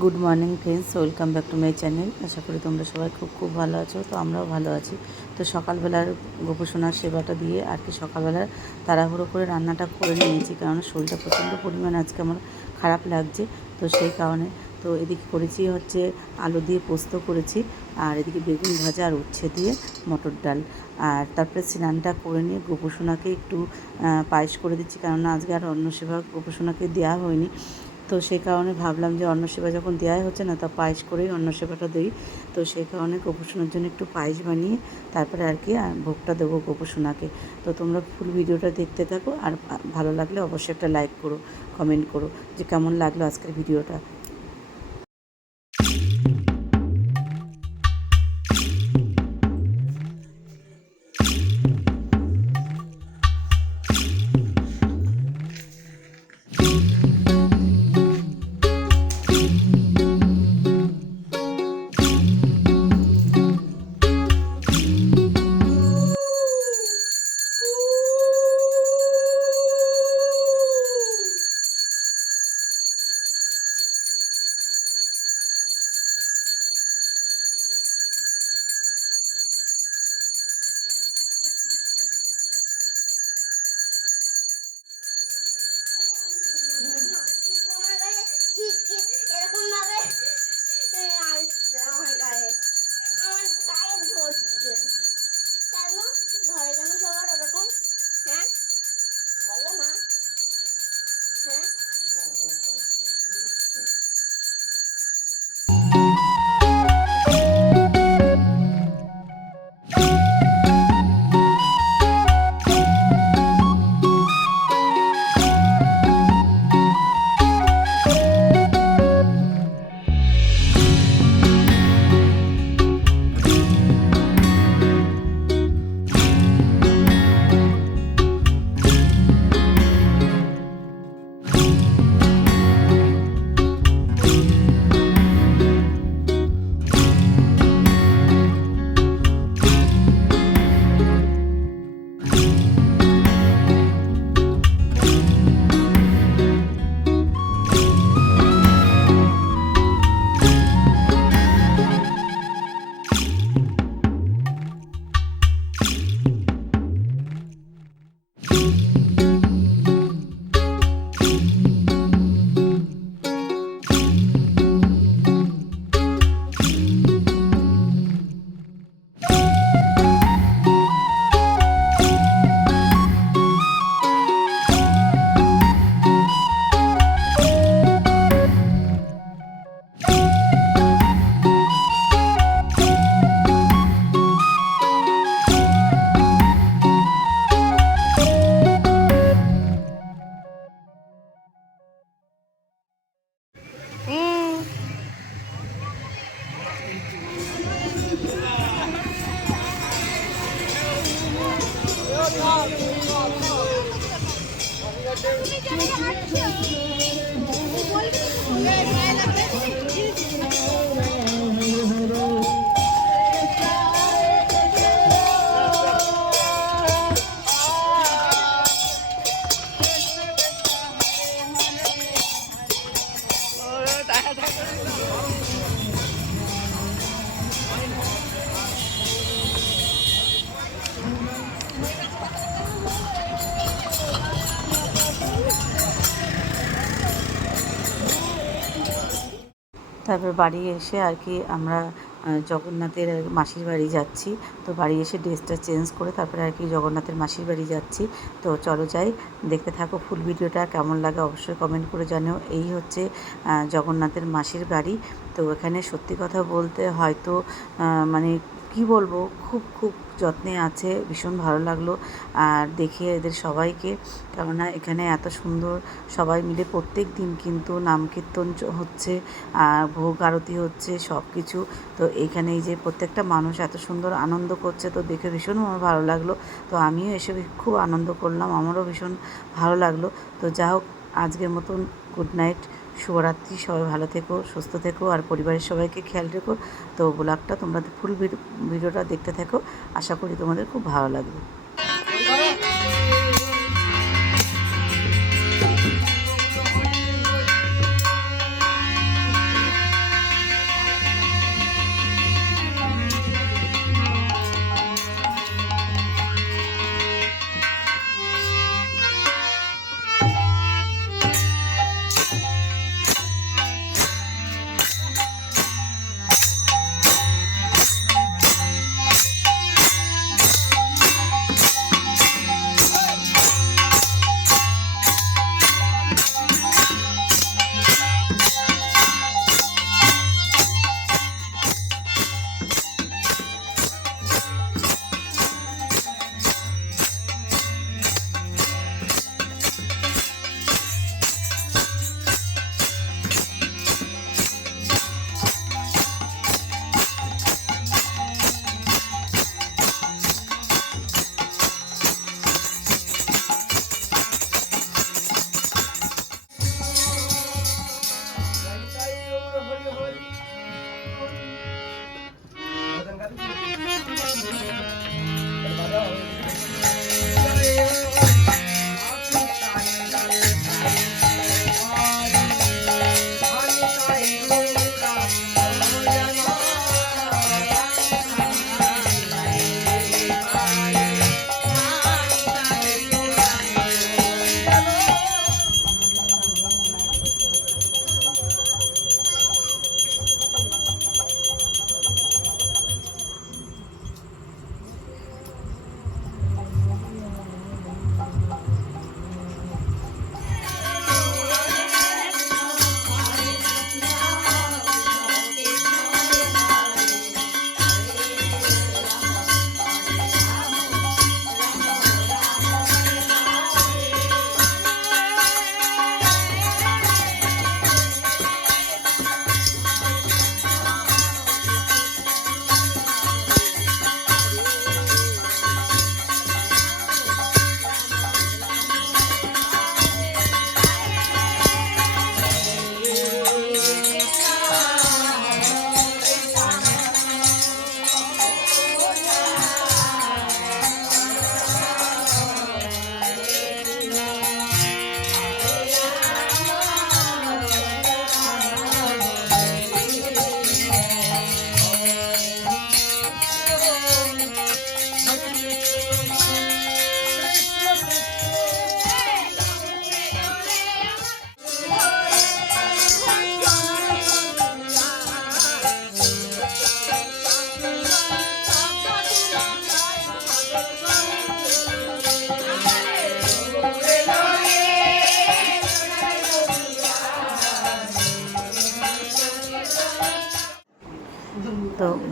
Good morning friends welcome back to my channel আশা করি তোমরা সবাই খুব খুব ভালো আছো, তো আমরাও ভালো আছি। তো সকালবেলার গোপসোনার সেবাটা দিয়ে আর কি সকালবেলা তাড়াহুড়ো করে রান্নাটা করে নিয়েছি, কারণ শরীরটা প্রচণ্ড পরিমাণে আজকে আমার খারাপ লাগছে, তো সেই কারণে। তো এদিকে করেছি হচ্ছে আলু দিয়ে পোস্ত করেছি, আর এদিকে বেগুন ভাজা আর উচ্ছে দিয়ে মটর ডাল। আর তারপরে স্নানটা করে নিয়ে গোপসোনাকে একটু পায়েস করে দিচ্ছি, কেননা আজকে আর অন্য সেবা গোপসোনাকে দেওয়া হয়নি। তো সেই কারণে ভাবলাম যে অন্ন সেবা যখন দেওয়াই হচ্ছে না, তা পায়েস করেই অন্ন সেবাটা দিই। তো সেই কারণে গোপসোনার জন্য একটু পায়েস বানিয়ে তারপরে আর কি ভোগটা দেবো গোপসোনাকে তো তোমরা ফুল ভিডিওটা দেখতে থাকো আর ভালো লাগলে অবশ্যই একটা লাইক করো, কমেন্ট করো যে কেমন লাগল আজকের ভিডিওটা। বলবি? তারপর বাড়ি এসে আর কি আমরা জগন্নাথের মাসির বাড়ি যাচ্ছি। তো বাড়ি এসে ড্রেসটা চেঞ্জ করে তারপরে আর কি জগন্নাথের মাসির বাড়ি যাচ্ছি। তো চলো যাই, দেখতে থাকো ফুল ভিডিওটা, কেমন লাগে অবশ্যই কমেন্ট করে জানিও। এই হচ্ছে জগন্নাথের মাসির বাড়ি। তো এখানে সত্যি কথা বলতে হয়তো মানে কি বলব? খুব খুব যত্নে আছে, ভীষণ ভালো লাগল। আর দেখে এদের সবাইকে, কেননা এখানে এত সুন্দর সবাই মিলে প্রত্যেক দিন কিন্তু নাম কীর্তন হচ্ছে, আর ভোগ আরতি হচ্ছে সব কিছু তো এখানে এই যে প্রত্যেকটা মানুষ এত সুন্দর আনন্দ করছে, তো দেখে ভীষণ আমার ভালো লাগল। তো আমিও এসে খুব আনন্দ করলাম, আমারও ভীষণ ভালো লাগল। তো যা হোক আজকের মতন গুড নাইট। শুভরাত্রি, সবাই ভালো থেকো, সুস্থ থেকো, আর পরিবারের সবাইকে খেয়াল রেখো। তো ব্লগটা তোমরা ফুল ভিডিওটা দেখতে থাকো। আশা করি তোমাদের খুব ভালো লাগবে।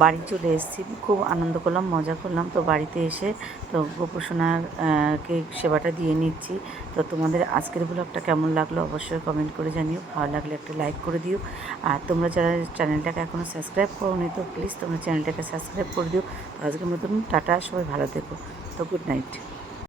বাড়ি চলে এসেছি। খুব আনন্দ করলাম, মজা করলাম। তো বাড়িতে এসে তো গোপোষণার কে সেবাটা দিয়ে নিচ্ছি। তো তোমাদের আজকের ব্লগটা কেমন লাগল অবশ্যই কমেন্ট করে জানিও। ভালো লাগলে একটা লাইক করে দিও। আর তোমরা যারা চ্যানেলটাকে এখনও সাবস্ক্রাইব করো নি তো প্লিজ তোমরা চ্যানেলটাকে সাবস্ক্রাইব করে দিও। তো আজকের মতন, টাটা, সবাই ভালো থেকো। তো গুড নাইট